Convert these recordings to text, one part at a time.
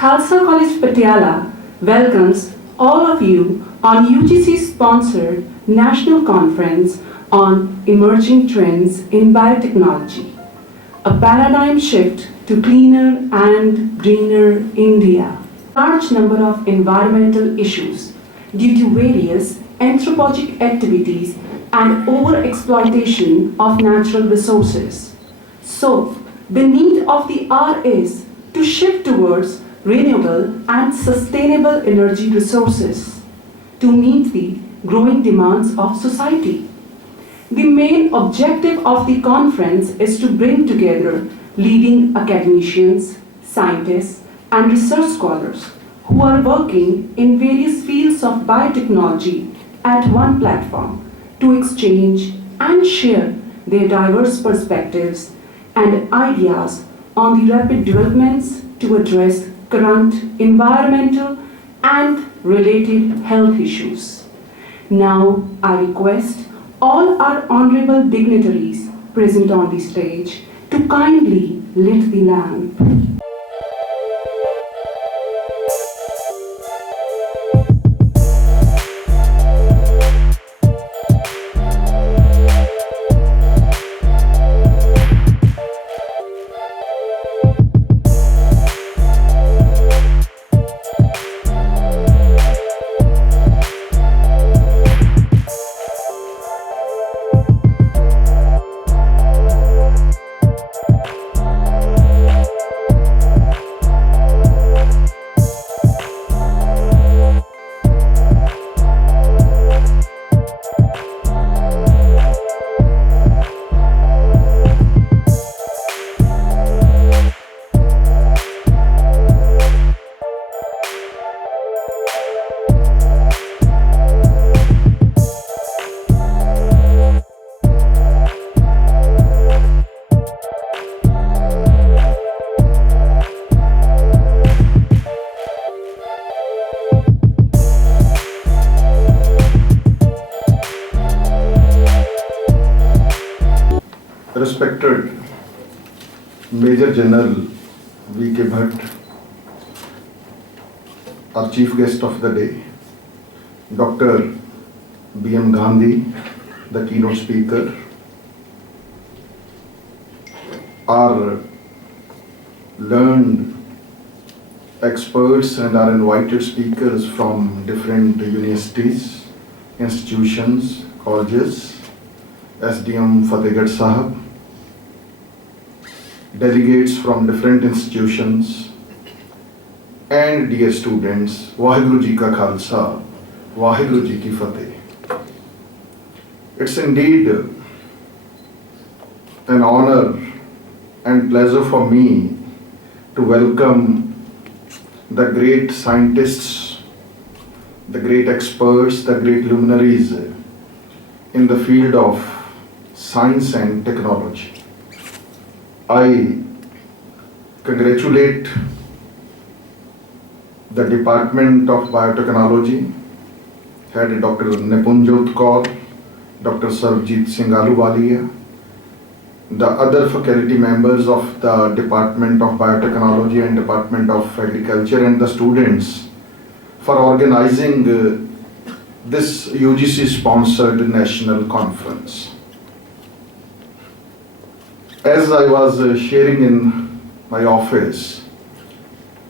Khalsa College Patiala welcomes all of you on UGC-sponsored National Conference on Emerging Trends in Biotechnology, a paradigm shift to cleaner and greener India. Large number of environmental issues due to various anthropogenic activities and overexploitation of natural resources. So, the need of the hour is to shift towards renewable and sustainable energy resources to meet the growing demands of society. The main objective of the conference is to bring together leading academicians, scientists, and research scholars who are working in various fields of biotechnology at one platform to exchange and share their diverse perspectives and ideas on the rapid developments to address current environmental and related health issues. Now, I request all our honorable dignitaries present on the stage to kindly lit the lamp. Respected Major General V.K. Bhatt, our chief guest of the day, Dr. B.M. Gandhi, the keynote speaker, our learned experts and our invited speakers from different universities, institutions, colleges, SDM Fatehgarh Sahab, delegates from different institutions, and dear students, Waheguru Ji Ka Khalsa, Waheguru Ji Ki Fateh. It's indeed an honor and pleasure for me to welcome the great scientists, the great experts, the great luminaries in the field of science and technology. I congratulate the Department of Biotechnology, head Dr. Nipunjot Kaur, Dr. Sarvjit Singh Ahluwalia, the other faculty members of the Department of Biotechnology and Department of Agriculture, and the students for organizing this UGC-sponsored national conference. As I was sharing in my office,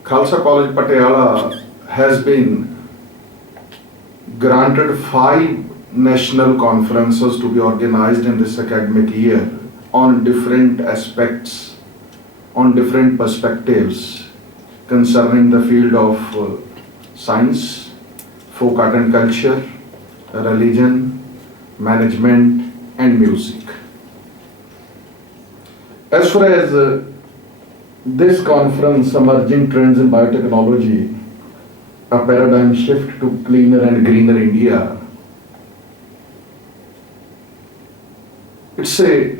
Khalsa College Patiala has been granted 5 national conferences to be organized in this academic year on different aspects, on different perspectives concerning the field of science, folk art and culture, religion, management, and music. As far as this conference, Emerging Trends in Biotechnology, a paradigm shift to cleaner and greener India, it's a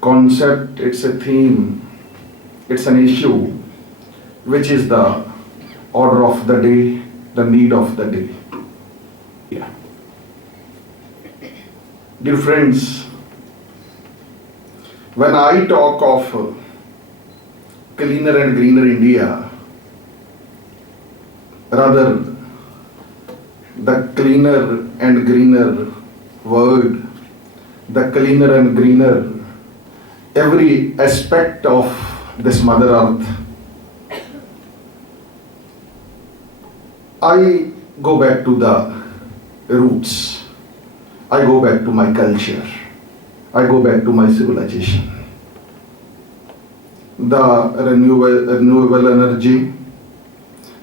concept, it's a theme, it's an issue which is the order of the day, the need of the day. Yeah. Dear friends, when I talk of cleaner and greener India, rather the cleaner and greener world, the cleaner and greener every aspect of this Mother Earth. I go back to the roots. I go back to my culture. I go back to my civilization. The renewable energy,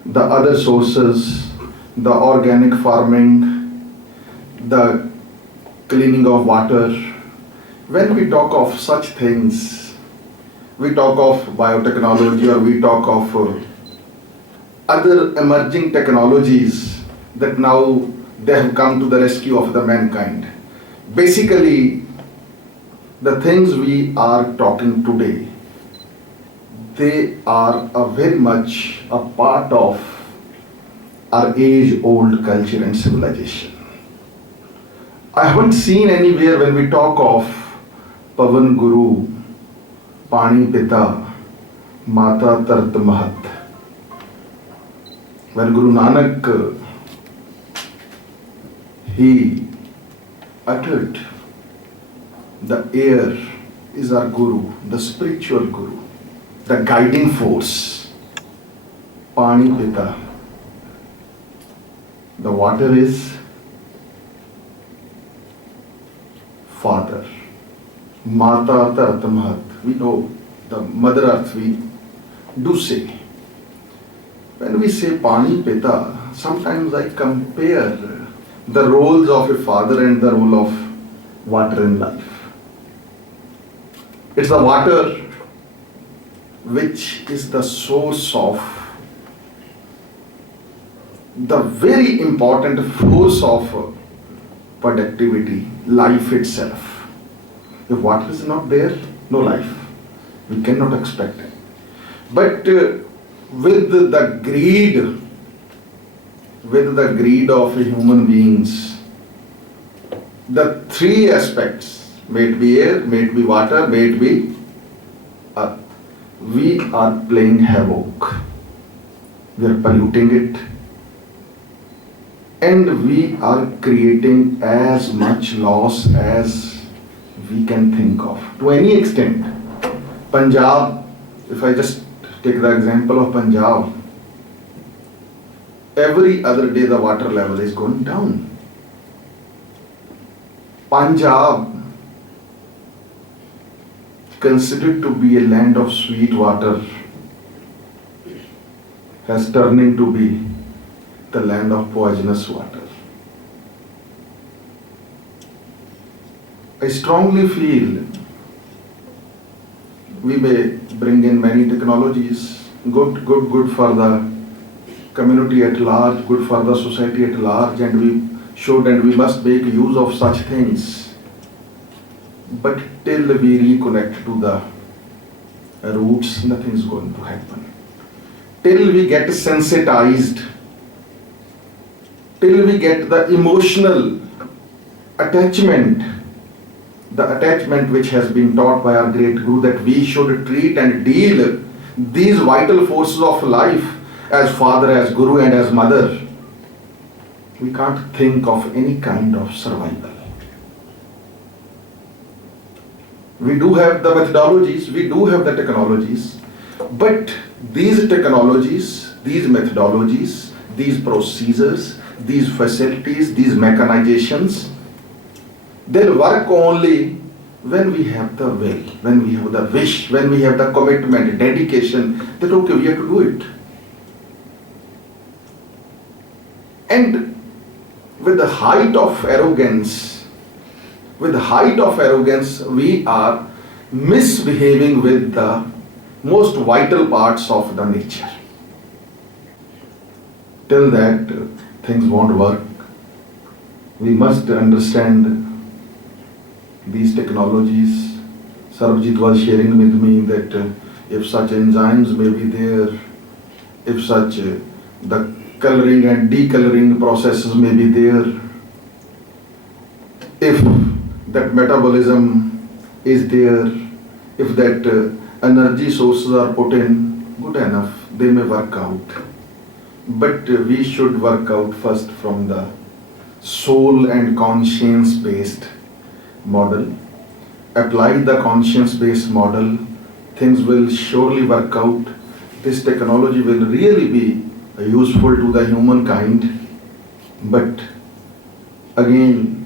the other sources, the organic farming, the cleaning of water. When we talk of such things, we talk of biotechnology or we talk of other emerging technologies that now they have come to the rescue of the mankind. Basically, the things we are talking today, they are a very much a part of our age-old culture and civilization. I haven't seen anywhere when we talk of Pavan Guru, Pani Pita, Mata Tart Mahat. When Guru Nanak, he uttered, the air is our Guru, the spiritual Guru, the guiding force. Pani Pita. The water is Father. Mata Tart Mahat. We know the Mother Earth, we do say. When we say Pani Pita, sometimes I compare the roles of a father and the role of water in life. It's the water which is the source of the very important force of productivity, life itself. If water is not there, no life. We cannot expect it. But with the greed of human beings, the three aspects, may it be air, may it be water, may it be earth, we are playing havoc. We are polluting it. And we are creating as much loss as we can think of. To any extent, Punjab, if I just take the example of Punjab, every other day the water level is going down. Punjab, considered to be a land of sweet water, has turning to be the land of poisonous water. I strongly feel we may bring in many technologies, good for the community at large, good for the society at large, and we should and we must make use of such things. But till we reconnect to the roots, nothing is going to happen. Till we get sensitized, till we get the emotional attachment, the attachment which has been taught by our great Guru, that we should treat and deal these vital forces of life as father, as Guru and as mother, we can't think of any kind of survival. We do have the methodologies, we do have the technologies, but these technologies, these methodologies, these procedures, these facilities, these mechanizations, they'll work only when we have the will, when we have the wish, when we have the commitment, dedication, that okay, we have to do it. And with the height of arrogance, we are misbehaving with the most vital parts of the nature. Till that things won't work, we must understand these technologies. Sarabjit was sharing with me that if such enzymes may be there, if such the coloring and decoloring processes may be there, if that metabolism is there, if that energy sources are put in, good enough, they may work out. but we should work out first from the soul and conscience based model. Apply the conscience based model, things will surely work out. This technology will really be useful to the humankind. But again,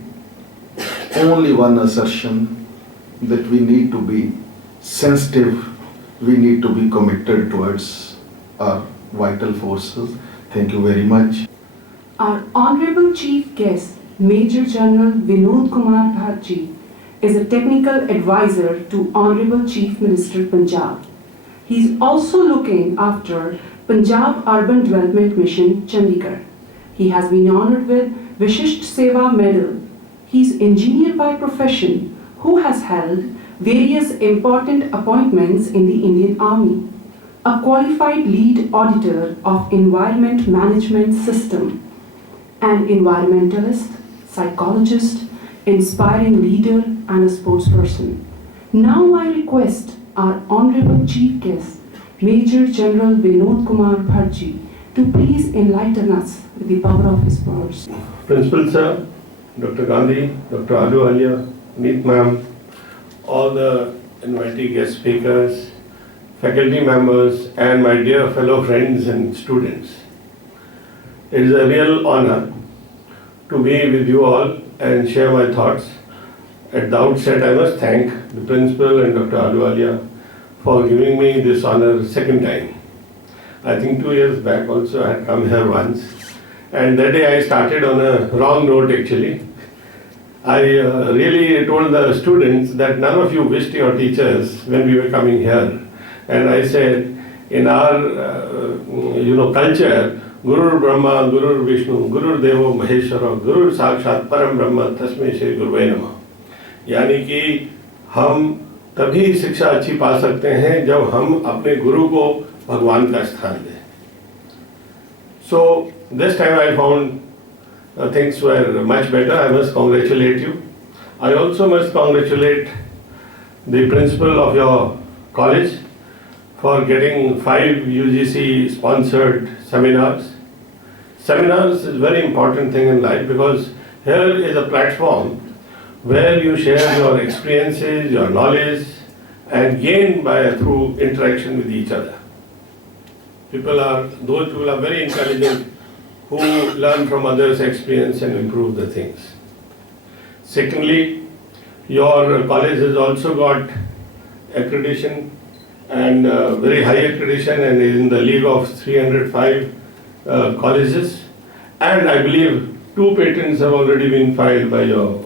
only one assertion, that we need to be sensitive, we need to be committed towards our vital forces. Thank you very much. Our Honorable Chief Guest, Major General Vinod Kumar Bharji, is a technical advisor to Honorable Chief Minister Punjab. He is also looking after Punjab Urban Development Mission, Chandigarh. He has been honored with Vishisht Seva Medal. He is engineer by profession who has held various important appointments in the Indian Army, a qualified lead auditor of Environment Management System, an environmentalist, psychologist, inspiring leader and a sportsperson. Now I request our Honorable Chief Guest, Major General Vinod Kumar Bharji, to please enlighten us with the power of his words. Principal Sir, Dr. Gandhi, Dr. Ahluwalia, Neet Ma'am, all the invited guest speakers, faculty members, and my dear fellow friends and students. It is a real honor to be with you all and share my thoughts. At the outset, I must thank the Principal and Dr. Ahluwalia for giving me this honor second time. I think 2 years back also I had come here once, and that day I started on a wrong note actually. I really told the students that none of you wished your teachers when we were coming here. And I said, in our culture, Guru Brahma, Guru Vishnu, Guru Devo Maheshwara, Guru Sakshat Param Brahma, Tasmai Shri Gurve Namah. यानी कि हम तभी शिक्षा अच्छी पा सकते हैं जब हम अपने गुरु को भगवान का स्थान दें. So this time I found things were much better. I must congratulate you. I also must congratulate the principal of your college for getting 5 UGC sponsored seminars. Seminars is a very important thing in life because here is a platform where you share your experiences, your knowledge, and gain through interaction with each other. Those people are very intelligent who learn from others' experience and improve the things. Secondly, your college has also got accreditation, and very high accreditation, and is in the league of 305 colleges. And I believe 2 patents have already been filed by your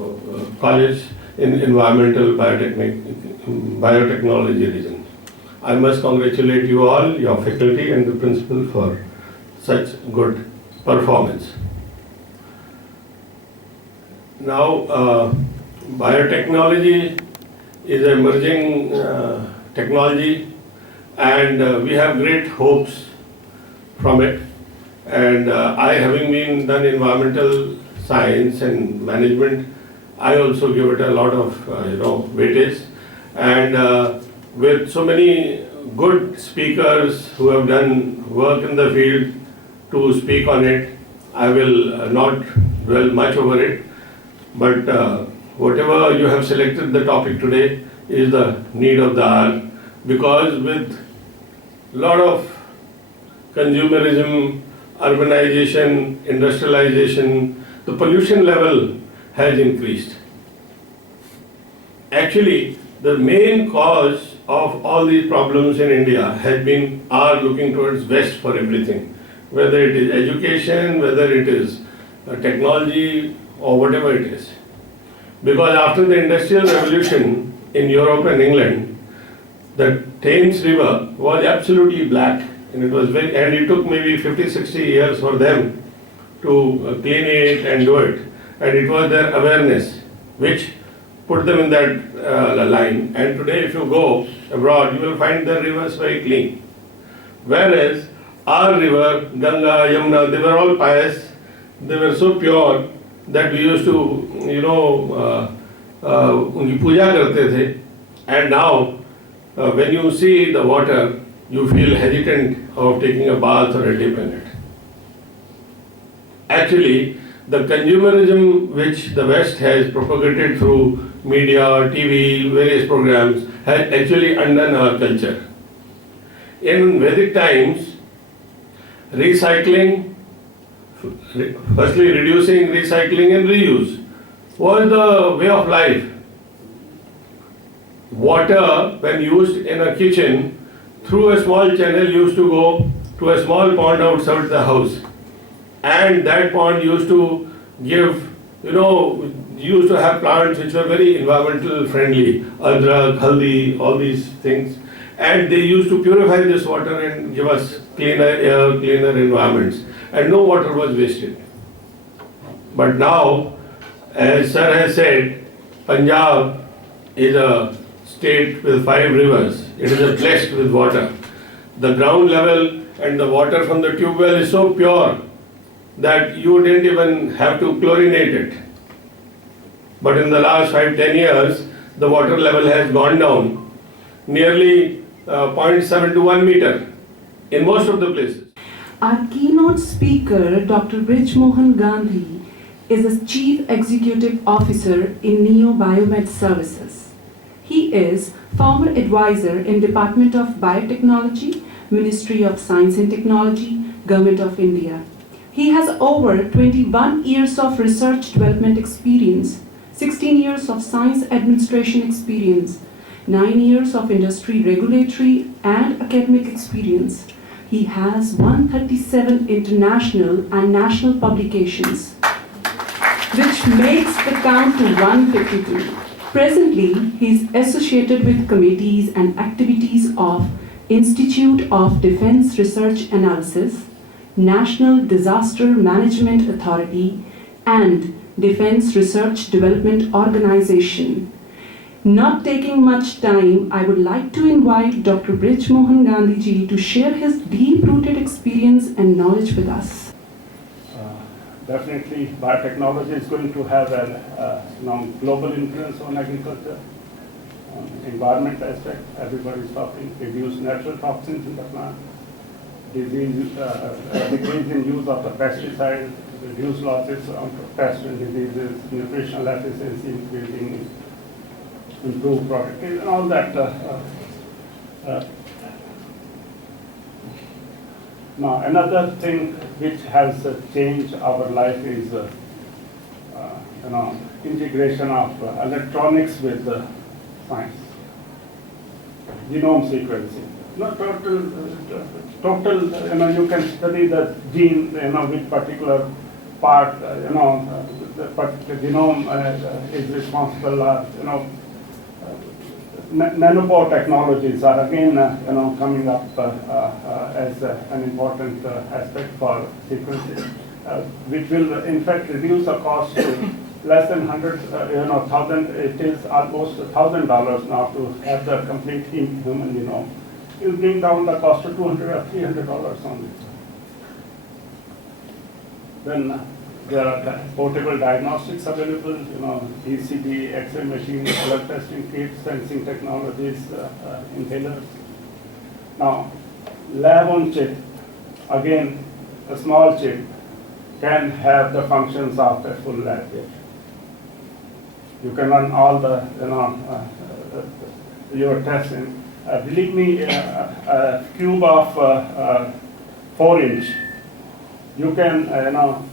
college in environmental biotechnology region. I must congratulate you all, your faculty and the principal for such good performance. Now, biotechnology is an emerging technology, and we have great hopes from it. And I, having been done environmental science and management, I also give it a lot of weightage. And with so many good speakers who have done work in the field to speak on it, I will not dwell much over it. But whatever you have selected the topic today is the need of the hour, because with a lot of consumerism, urbanization, industrialization, the pollution level has increased. Actually, the main cause of all these problems in India has been our looking towards West for everything, whether it is education, whether it is technology, or whatever it is. Because after the Industrial Revolution in Europe and England, the Thames River was absolutely black, and it took maybe 50-60 years for them to clean it and do it. And it was their awareness which put them in that line. And today if you go abroad, you will find the rivers very clean. Whereas our river, Ganga, Yamuna, they were all pious, they were so pure that we used to, unki puja karte the. And now, when you see the water, you feel hesitant of taking a bath or a dip in it. Actually, the consumerism which the West has propagated through media, TV, various programs has actually undone our culture. In Vedic times, recycling, firstly reducing, recycling and reuse was the way of life. Water, when used in a kitchen, through a small channel used to go to a small pond outside the house. And that pond used to give, used to have plants which were very environmental friendly, adrak, haldi, all these things. And they used to purify this water and give us cleaner air, cleaner environments. And no water was wasted. But now, as Sir has said, Punjab is a state with 5 rivers. It is blessed with water. The ground level and the water from the tube well is so pure that you didn't even have to chlorinate it. But in the last 5-10 years, the water level has gone down nearly 0.7 to 1 meter in most of the places. Our keynote speaker, Dr. Brij Mohan Gandhi, is a Chief Executive Officer in Neo Biomed Services. He is former advisor in Department of Biotechnology, Ministry of Science and Technology, Government of India. He has over 21 years of research development experience, 16 years of science administration experience, 9 years of industry regulatory and academic experience. He has 137 international and national publications, which makes the count to 152. Presently, he is associated with committees and activities of Institute of Defense Research Analysis, National Disaster Management Authority, and Defense Research Development Organization. Not taking much time, I would like to invite Dr. Brij Mohan Gandhi ji to share his deep-rooted experience and knowledge with us. Definitely, biotechnology is going to have a global influence on agriculture, on environment aspect. Everybody is talking, reduce natural toxins in the plant, decrease in use of the pesticide, reduce losses of pest and diseases, nutritional efficiency increasing, improve productivity, and all that. Now, another thing which has changed our life is integration of electronics with science, genome sequencing. Not total. You can study the gene, which particular part, the genome is responsible. Nanopore technologies are again, coming up as an important aspect for sequencing, which will in fact reduce the cost to less than 1,000. It is almost $1,000 now to have the complete human genome. It will bring down the cost to $200 or $300 only. Then there are portable diagnostics available, ECG, X-ray machines, blood testing kits, sensing technologies, inhalers. Now, lab on chip, again, a small chip can have the functions of a full lab kit. You can run all the, your testing. Believe me, a cube of 4-inch. You can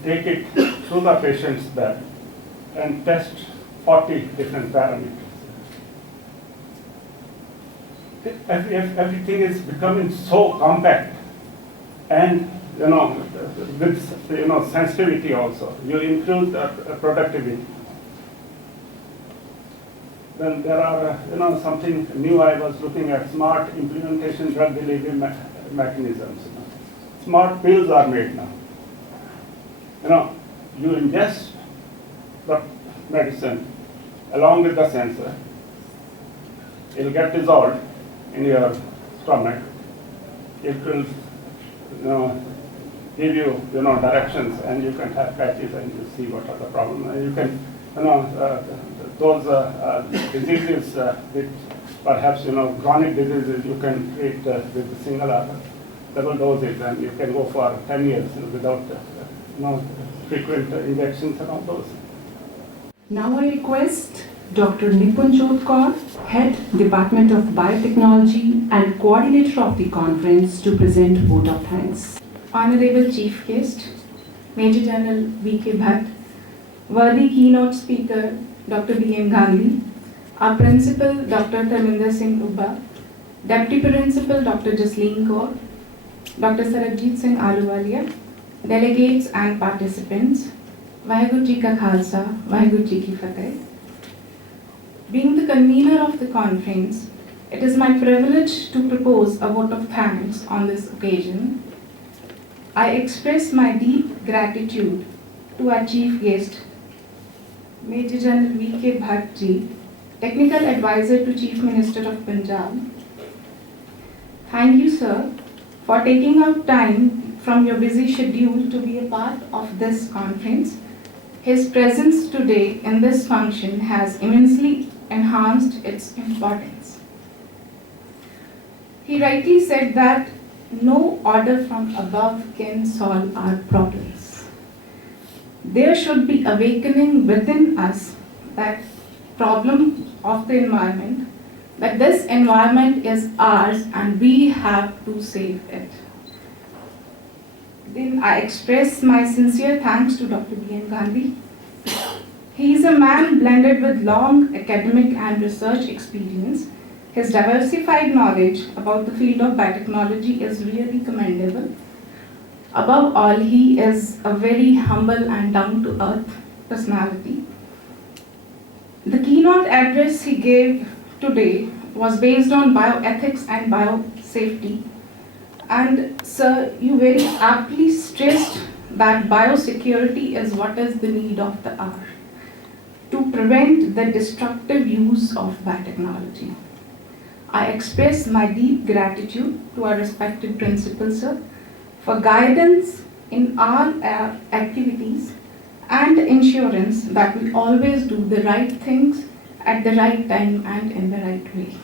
take it to the patient's bed and test 40 different parameters. Everything is becoming so compact, and with sensitivity also. You improve the productivity. Then there are something new. I was looking at smart implementation drug delivery mechanisms. Smart pills are made now. You ingest the medicine along with the sensor. It will get dissolved in your stomach. It will, give you, directions, and you can have patches and you see what are the problems. And you can, those diseases, which perhaps, chronic diseases, you can treat with a single double dosage, and you can go for 10 years without frequent injections and all those. Now I request Dr. Nipunjot Kaur, Head Department of Biotechnology and Coordinator of the conference, to present vote of thanks. Honorable Chief Guest, Major General V.K. Bhatt, worthy keynote speaker Dr. B.M. Gandhi, our Principal Dr. Dharminder Singh Ubba, Deputy Principal Dr. Jasleen Kaur, Dr. Sarabjit Singh Ahluwalia, delegates and participants, Vaheguru Ji Ka Khalsa, Vaheguru Ji Ki Fateh. Being the convener of the conference, it is my privilege to propose a vote of thanks on this occasion. I express my deep gratitude to our chief guest, Major General V.K. Bhatt Ji, Technical Advisor to Chief Minister of Punjab. Thank you, sir, for taking out time from your busy schedule to be a part of this conference. His presence today in this function has immensely enhanced its importance. He rightly said that no order from above can solve our problems. There should be awakening within us that problem of the environment, that this environment is ours and we have to save it. Then I express my sincere thanks to Dr. B.M. Gandhi. He is a man blended with long academic and research experience. His diversified knowledge about the field of biotechnology is really commendable. Above all, he is a very humble and down-to-earth personality. The keynote address he gave today was based on bioethics and biosafety. And sir, you very aptly stressed that biosecurity is what is the need of the hour to prevent the destructive use of biotechnology. I express my deep gratitude to our respected principal, sir, for guidance in all our activities and insurance that we always do the right things at the right time and in the right way.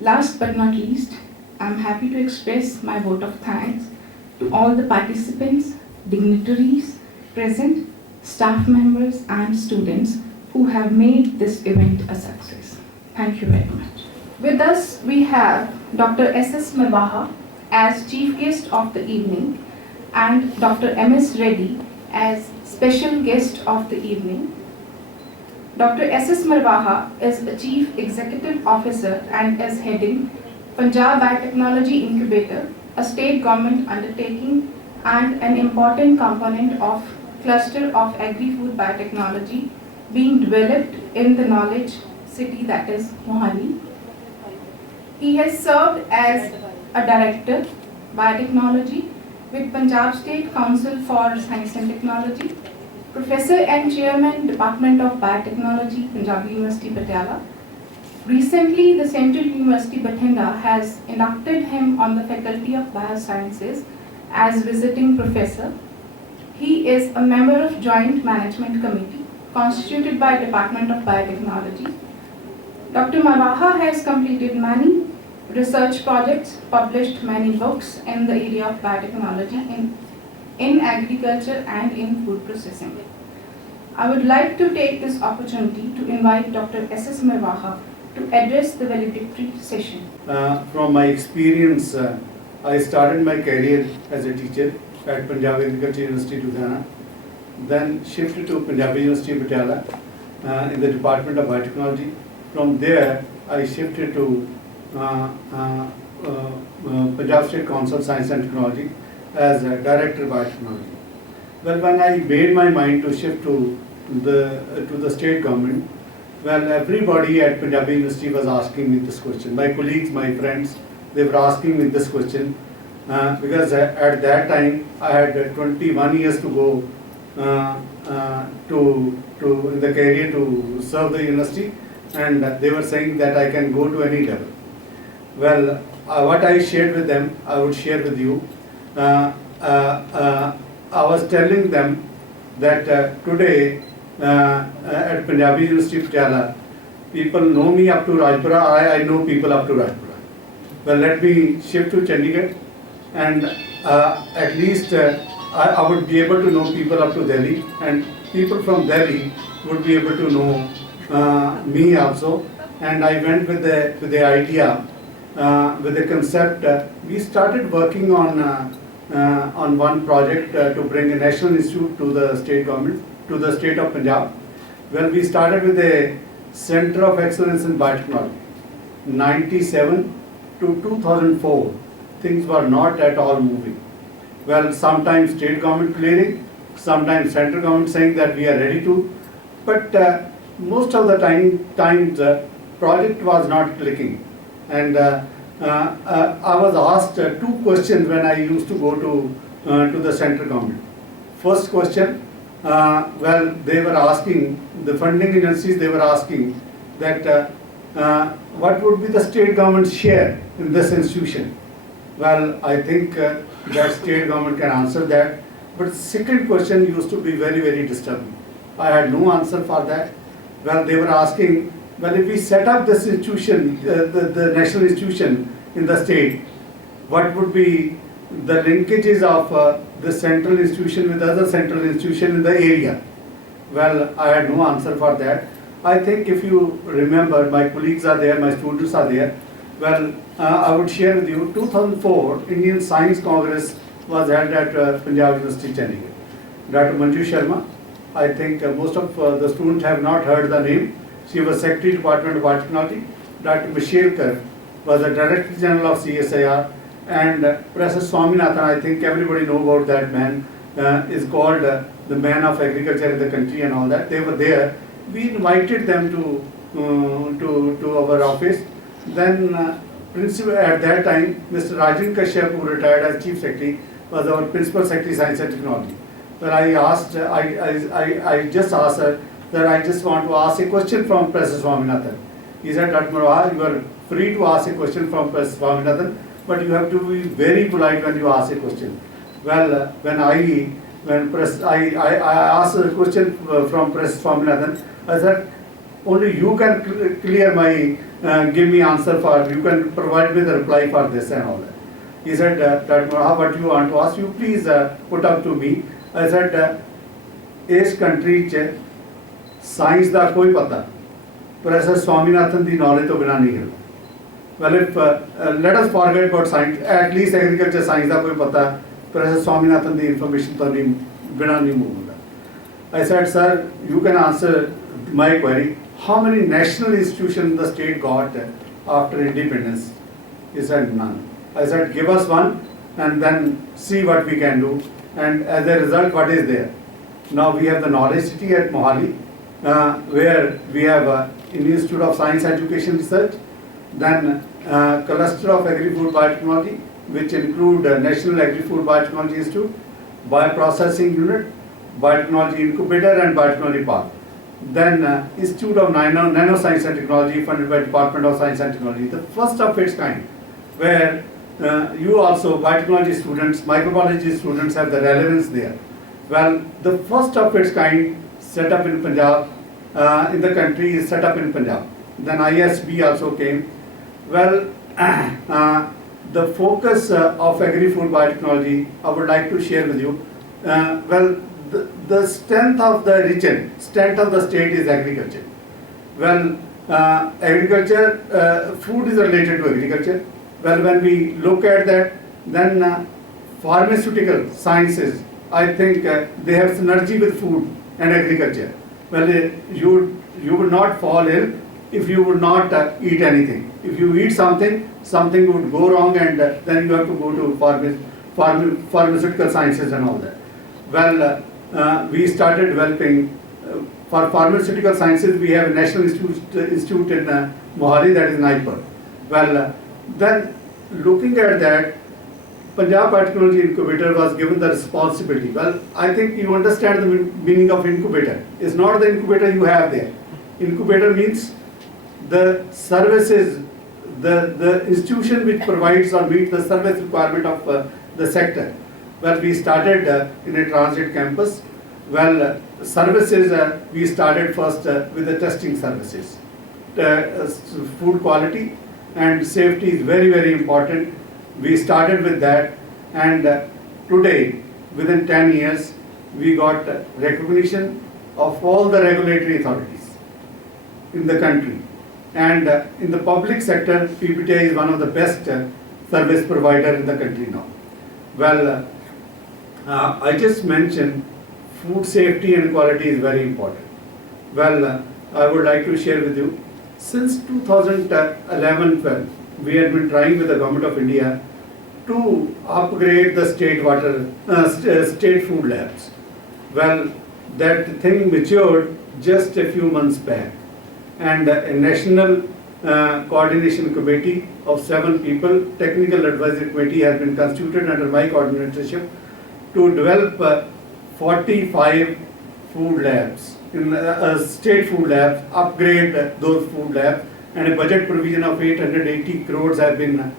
Last but not least, I am happy to express my vote of thanks to all the participants, dignitaries present, staff members and students who have made this event a success. Thank you very much. With us we have Dr. S.S. Marwaha as chief guest of the evening and Dr. M.S. Reddy as special guest of the evening. Dr. S.S. Marwaha is a chief executive officer and is heading Punjab Biotechnology Incubator, a state government undertaking and an important component of cluster of agri-food biotechnology being developed in the knowledge city, that is Mohali. He has served as a director biotechnology with Punjab State Council for Science and Technology, professor and chairman Department of Biotechnology, Punjab University Patiala. Recently, the Central University Bathinda has inducted him on the Faculty of Biosciences as visiting professor. He is a member of Joint Management Committee constituted by Department of Biotechnology. Dr. Marwaha has completed many research projects, published many books in the area of biotechnology in agriculture and in food processing. I would like to take this opportunity to invite Dr. S.S. Marwaha to address the valedictory session. From my experience, I started my career as a teacher at Punjab Agriculture University, Ludhiana, then shifted to Punjab University, Patiala in the Department of Biotechnology. From there, I shifted to Punjab State Council Science and Technology as a Director of Biotechnology. Well, when I made my mind to shift to the state government, well, everybody at Punjab University was asking me this question. My colleagues, my friends, they were asking me this question because at that time I had 21 years to go to in the career to serve the university, and they were saying that I can go to any level. Well, what I shared with them, I would share with you. I was telling them that today at Punjabi University Patiala, people know me up to Rajpura, I know people up to Rajpura. Well, let me shift to Chandigarh, and at least I would be able to know people up to Delhi, and people from Delhi would be able to know me also. And I went with the idea, with the concept. We started working on one project to bring a national institute to the state government, to the state of Punjab. Well, we started with a Center of Excellence in Biotechnology. 97 to 2004, things were not at all moving. Well, sometimes state government clearing, sometimes central government saying that we are ready to, but most of the times project was not clicking. And I was asked two questions when I used to go to the central government. First question, well, they were asking, the funding agencies, they were asking that what would be the state government's share in this institution? Well, I think that state government can answer that. But second question used to be very, very disturbing. I had no answer for that. Well, they were asking, well, if we set up this institution, the national institution in the state, what would be the linkages of the central institution with other central institution in the area? Well, I had no answer for that. I think if you remember, my colleagues are there, my students are there. Well, I would share with you, 2004 Indian Science Congress was held at Punjab University, Chandigarh. Dr. Manju Sharma, I think most of the students have not heard the name. She was Secretary Department of Biotechnology. Dr. Mishelkar was the Director General of CSIR. And Professor Swaminathan, I think everybody know about that man, is called the man of agriculture in the country and all that. They were there. We invited them to our office. Then principal at that time, Mr. Rajan Kashyap, who retired as Chief Secretary, was our Principal Secretary Science and Technology. But I asked, I just asked her that I just want to ask a question from Professor Swaminathan. He said, Dr. Marwa, you are free to ask a question from Professor Swaminathan, but you have to be very polite when you ask a question. Well, when I asked a question from Professor Swaminathan, I said, only you can clear my, give me answer for, you can provide me the reply for this and all that. He said, Dr. Marwa, what you want to ask, you please put up to me. I said, इस country च science ਦਾ ਕੋਈ ਪਤਾ Professor Swaminathan ਦੀ knowledge ਤੋਂ ਬਿਨਾਂ ਨਹੀਂ ਹੈ. Well, if let us forget about science, at least agriculture science ਦਾ ਕੋਈ ਪਤਾ Professor Swaminathan ਦੀ information ਤੋਂ ਨਹੀਂ ਬਿਨਾਂ ਨਹੀਂ move ਹੁੰਦਾ. I said, sir, you can answer my query. How many national institutions the state got after independence? He said, none. I said, give us one and then see what we can do. And as a result, what is there? Now we have the Knowledge City at Mohali, where we have Indian Institute of Science Education Research, then Cluster of Agri-Food Biotechnology, which include National Agri-Food Biotechnology Institute, Bioprocessing Unit, Biotechnology Incubator and Biotechnology Park. Then Institute of Nanoscience and Technology funded by Department of Science and Technology, the first of its kind, where you also, biotechnology students, microbiology students have the relevance there. Well, the first of its kind set up in Punjab, in the country is set up in Punjab. Then ISB also came. Well, the focus of agri-food biotechnology, I would like to share with you. Well, the strength of the region, strength of the state is agriculture. Well, agriculture, food is related to agriculture. Well, when we look at that, then pharmaceutical sciences, I think they have synergy with food and agriculture. Well, you would not fall ill if you would not eat anything. If you eat something, something would go wrong, and then you have to go to pharmaceutical sciences and all that. Well, we started developing, for pharmaceutical sciences, we have a national institute in Mohali, that is Naipur. Well, then looking at that, Punjab Biotechnology Incubator was given the responsibility. Well, I think you understand the meaning of incubator. It's not the incubator you have there. Incubator means the services, the institution which provides or meets the service requirement of the sector. Well, we started in a transit campus. Well, services, we started first with the testing services. Food quality and safety is very, very important. We started with that, and today within 10 years, we got recognition of all the regulatory authorities in the country. And in the public sector, PBTI is one of the best service provider in the country now. Well, I just mentioned food safety and quality is very important. Well, I would like to share with you, since 2011-12, we had been trying with the Government of India to upgrade the state food labs. Well, that thing matured just a few months back, and a national coordination committee of 7 people, technical advisory committee, has been constituted under my coordinatorship to develop 45 food labs, state food labs, upgrade those food labs, and a budget provision of 880 crores have been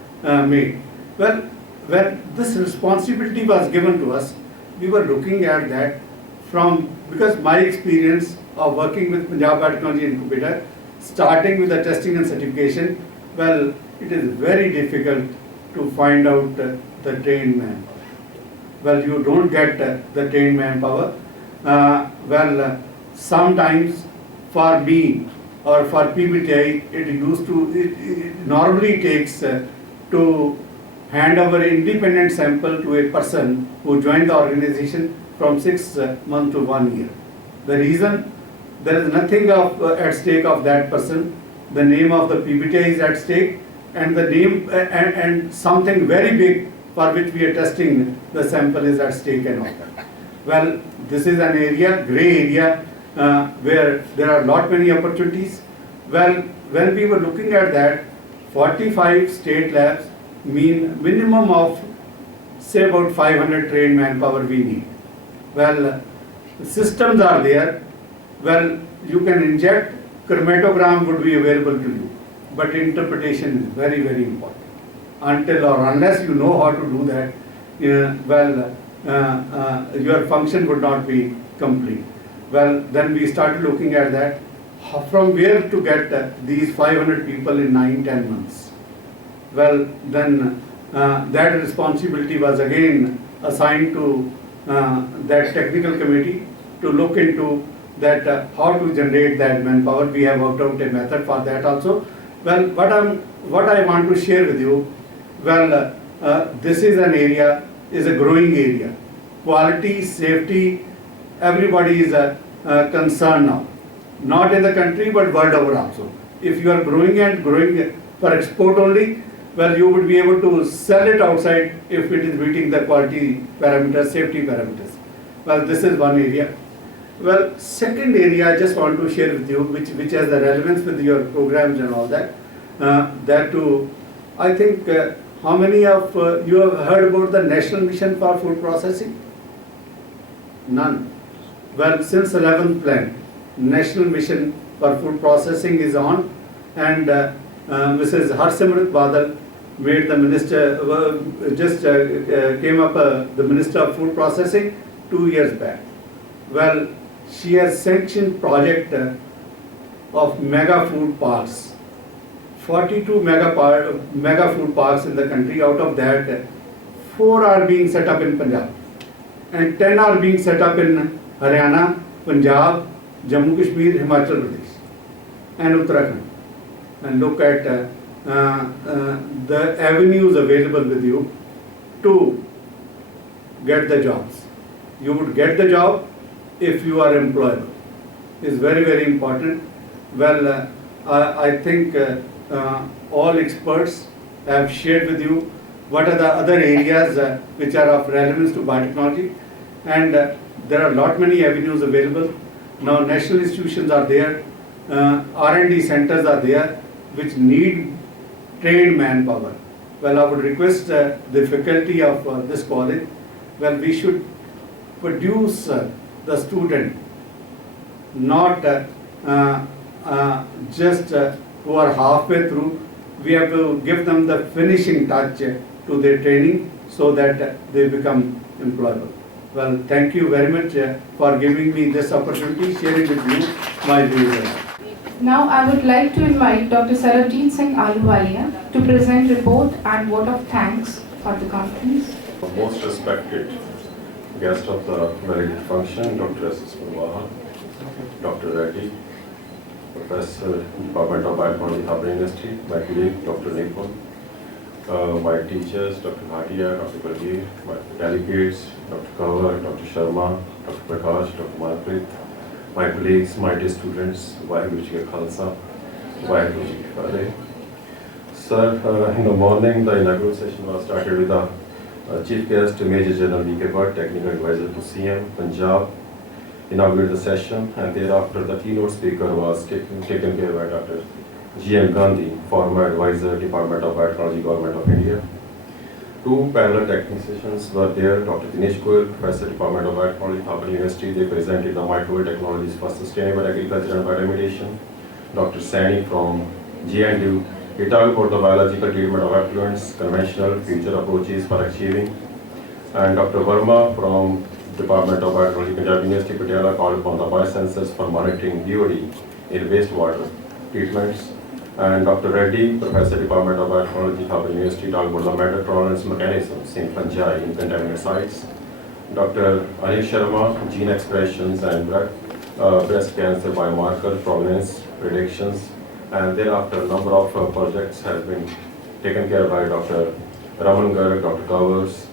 made. Well, when this responsibility was given to us, we were looking at that because my experience of working with Punjab Biotechnology Incubator, starting with the testing and certification, well, it is very difficult to find out the trained manpower. Well, you don't get the trained manpower. Sometimes for me or for PBTI, it normally takes to hand over independent sample to a person who joined the organization from 6 months to 1 year. The reason, there is nothing at stake of that person. The name of the PBTI is at stake, and the name and something very big for which we are testing the sample is at stake and all that. Well, this is an area, grey area, where there are not many opportunities. Well, when we were looking at that, 45 state labs mean minimum of say about 500 trained manpower we need. Well, systems are there. Well, you can inject, chromatogram would be available to you, but interpretation is very, very important. Until or unless you know how to do that, your function would not be complete. Well, then we started looking at that, from where to get these 500 people in 9-10 months. Well, then that responsibility was again assigned to that technical committee to look into that how to generate that manpower. We have worked out a method for that also. Well, what I want to share with you, well, this is an area, is a growing area. Quality, safety, everybody is concerned now. Not in the country, but world over also. If you are growing and growing for export only, well, you would be able to sell it outside if it is meeting the quality parameters, safety parameters. Well, this is one area. Well, second area I just want to share with you, which has the relevance with your programs and all that. That too, I think, how many of you have heard about the National Mission for Food Processing? None. Well, since 11th plan, National Mission for Food Processing is on, and Mrs. Harsimrat Badal made the minister, came up the Minister of Food Processing 2 years back. Well, she has sanctioned project of mega food parks, 42 mega food parks in the country. Out of that, 4 are being set up in Punjab, and 10 are being set up in Haryana, Punjab, Jammu Kashmir, Himachal Pradesh, and Uttarakhand. And look at the avenues available with you to get the jobs. You would get the job if you are employable. It's very, very important. Well, I think all experts have shared with you what are the other areas which are of relevance to biotechnology, and there are lot many avenues available. Now national institutions are there, R&D centers are there, which need trained manpower. Well, I would request the faculty of this college, well, we should produce the student, not just who are halfway through. We have to give them the finishing touch to their training so that they become employable. Well, thank you very much for giving me this opportunity, sharing with you my views. Now I would like to invite Dr. Sarabjit Singh Ahluwalia to present report and vote of thanks for the conference. Most respected guest of the validity function, Dr. S.S. Purwaha, Dr. Reddy, Professor, Department of Biotechnology, Harvard University, my colleague, Dr. Nipun, my teachers, Dr. Bhatia, Dr. Balgir, my delegates, Dr. Kaur, Dr. Sharma, Dr. Prakash, Dr. Manpreet, my colleagues, my dear students, Vaheguru Ji Ka Khalsa, Vaheguru Ji Ki Fateh. Sir, in the morning, the inaugural session was started with the Chief Guest, Major General V.K. Bhatt, Technical Advisor to CM, Punjab, inaugurated the session, and thereafter the keynote speaker was taken care by Dr. G.M. Gandhi, former advisor, Department of Biotechnology, Government of India. Two parallel technicians were there, Dr. Dinesh Goyal, Professor, Department of Biotechnology, Harvard University. They presented the microwave technologies for sustainable agriculture and bioremediation. Dr. Sani from GNU, he talked about the biological treatment of effluents, conventional future approaches for achieving. And Dr. Verma from Department of Biotechnology, Punjab University, Patiala, called upon the biosensors for monitoring BOD in wastewater treatments. And Dr. Reddy, Professor, Department of Biotechnology, Harvard University, talked about the matter tolerance mechanisms in fungi in contaminated sites. Dr. Anil Sharma, gene expressions and breast cancer biomarker provenance predictions. And thereafter, a number of projects have been taken care by Dr. Raman Garg, Dr. Covers.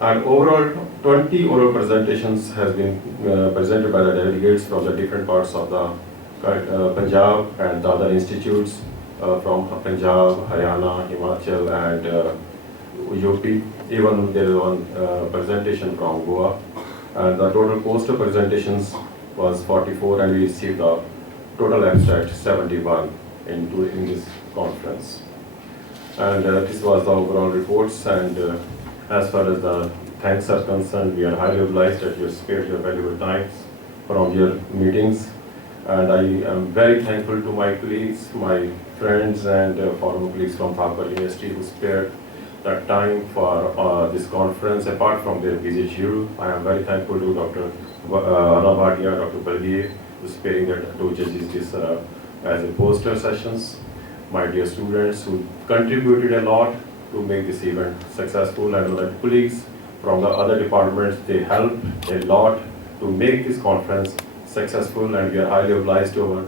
And overall, 20 oral presentations has been presented by the delegates from the different parts of the Punjab and the other institutes from Punjab, Haryana, Himachal, and UP. Even there is one presentation from Goa. And the total poster presentations was 44, and we received the total abstract 71 in this conference. And this was the overall reports. And as far as the thanks are concerned, we are highly obliged that you spared your valuable times from your meetings. And I am very thankful to my colleagues, my friends, and former colleagues from Harvard University who spared that time for this conference. Apart from their busy schedule, I am very thankful to Dr. Anna Bhatia, Dr. Balgir, who sparing that to judges this as a poster sessions. My dear students who contributed a lot to make this event successful, and other colleagues from the other departments, they helped a lot to make this conference successful, and we are highly obliged to our